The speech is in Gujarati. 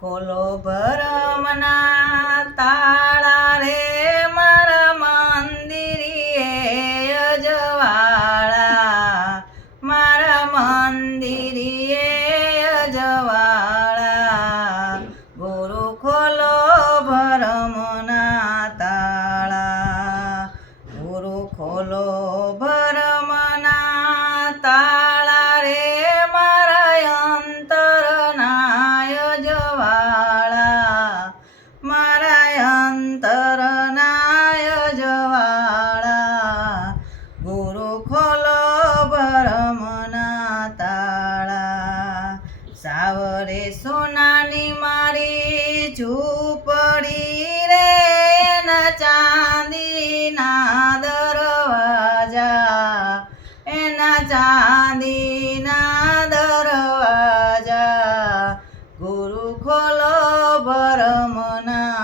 ખોલો ભરમના તાળા રે મારા મંદિરીએ અજવાળા, મારા મંદિરીએ અજવાળા. ગુરુ ખોલો ભરમના તાળા, ગુરુ ખોલો ભરમના તાળા રે મારા અંતરના અજવાળા, મારા અંતરના અજવાળા. ગુરુ ખોલો ભરમના તાળા. સાવરે સોનાની મારી ઝૂંપડી રે એના ચાંદીના દરવાજા, એના ચાંદીના દરવાજા. ગુરુ ખોલો ભરમના